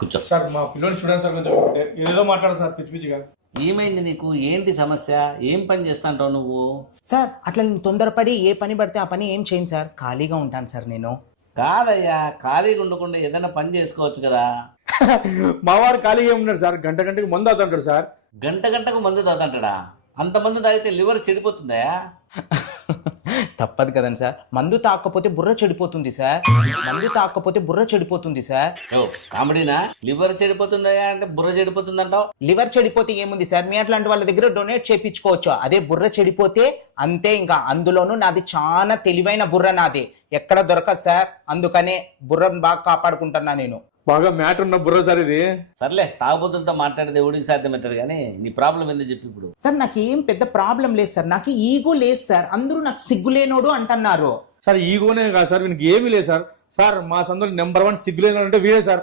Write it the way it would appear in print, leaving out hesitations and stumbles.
కూర్చో. సార్ మా పిల్లల్ని చూడండి సార్, కొంచెం ఏదో మాట్లాడు సార్ పిచ్చి పిచ్చిగా. ఏమైంది నీకు? ఏంటి సమస్య? ఏం పని చేస్తాంటావు నువ్వు? సార్ అట్లా నేను తొందరపడి ఏ పని పడితే ఆ పని ఏం చేయను సార్, ఖాళీగా ఉంటాను సార్ నేను. కాదయ్యా, ఖాళీగా ఉండకుండా ఏదైనా పని చేసుకోవచ్చు కదా. మా వాడు ఖాళీగా ఉన్నాడు సార్, గంట గంటకి మందు అవుతుంటాడు సార్. గంట గంటకు మందు తాగుతాంటాడా? అంత మందు తాగితే లివర్ చెడిపోతుందా? తప్పదు కదండి సార్, మందు తాకపోతే బుర్ర చెడిపోతుంది సార్, మందు తాకపోతే బుర్ర చెడిపోతుంది సార్. ఓ కామెడీనా? లివర్ చెడిపోతుందా అంటే బుర్ర చెడిపోతుంది అంటావు? లివర్ చెడిపోతే ఏముంది సార్, మీ అట్లాంటి వాళ్ళ దగ్గర డొనేట్ చేయించుకోవచ్చు. అదే బుర్ర చెడిపోతే అంతే. ఇంకా అందులోనూ నాది చాలా తెలివైన బుర్ర నాది, ఎక్కడ దొరకదు సార్. అందుకనే బుర్రను బాగా కాపాడుకుంటున్నా నేను. బాగా మ్యాటర్ ఉన్న బుర్ర సార్ ఇది. సర్లే, తాగుబోతులతో మాట్లాడితే ఎవడికి సాధ్యమవుతుంది. కానీ నీ ప్రాబ్లం ఏందో చెప్పి ఇప్పుడు. సార్ నాకు ఏం పెద్ద ప్రాబ్లం లేదు సార్, నాకు ఈగో లేదు సార్. అందరూ నాకు సిగ్గులేనోడు అంటున్నారు సార్ ఈగోనే కాదు సార్, వీనికి ఏమీ లేదు సార్. సార్ మా సందులో నెంబర్ 1 సిగ్గులేనంటే వీడే సార్.